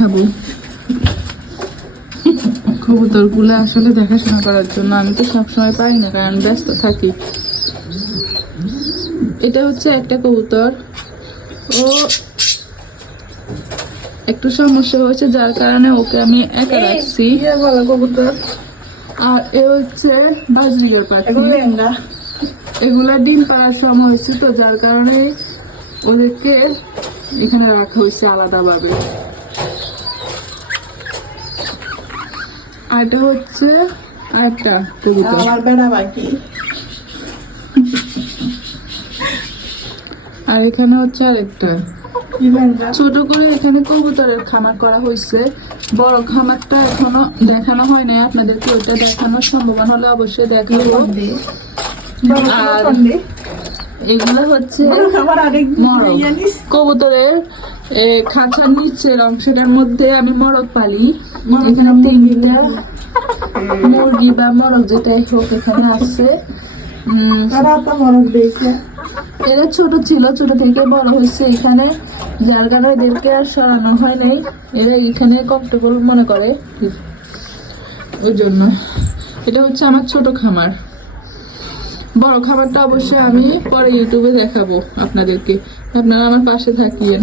খাবো কবুতর গুলো আসলে দেখাশোনা করার জন্য আমি তো সবসময় পারি না, কারণ ব্যস্ত থাকি। এটা হচ্ছে একটা কবুতর, ও একটু সমস্যা হয়েছে যার কারণে ওকে আমি একা রাখছি। কবুতর আর এ হচ্ছে বাজরিগার পাখি, লেঙ্গা। এগুলা ডিম পাড়ার সময় হয়েছে তো, যার কারণে ওদেরকে এখানে রাখা হয়েছে আলাদাভাবে। আর এটা হচ্ছে আরেকটা কবুতর, আমার বেড়া বাকি। আর এখানে হচ্ছে আরেকটা। ছোট করে এখানে কবুতরের খামার করা হয়েছে, বড় খামারটা এখনো দেখানো হয় নাই আপনাদেরকে, ওইটা দেখানোর সম্ভাবনা হলে অবশ্যই দেখাবো। আর এগুলো হচ্ছে মরক কবুতরের খাঁচার নিচের অংশটার মধ্যে আমি মরক পালি। এখানে 3টা মুরগি বা মরক যেটাই হোক এখানে আছে। এরা ছোট ছিল, ছোট থেকে বড় হয়েছে এখানে, যার কারণে এদেরকে আর সরানো হয় নাই। এরা এখানে কমফোর্টেবল মনে করে, ওই জন্য। এটা হচ্ছে আমার ছোট খামার। বড় খামারটা অবশ্যই আমি পরে ইউটিউবে দেখাবো আপনাদেরকে, আপনারা আমার পাশে থাকিয়েন।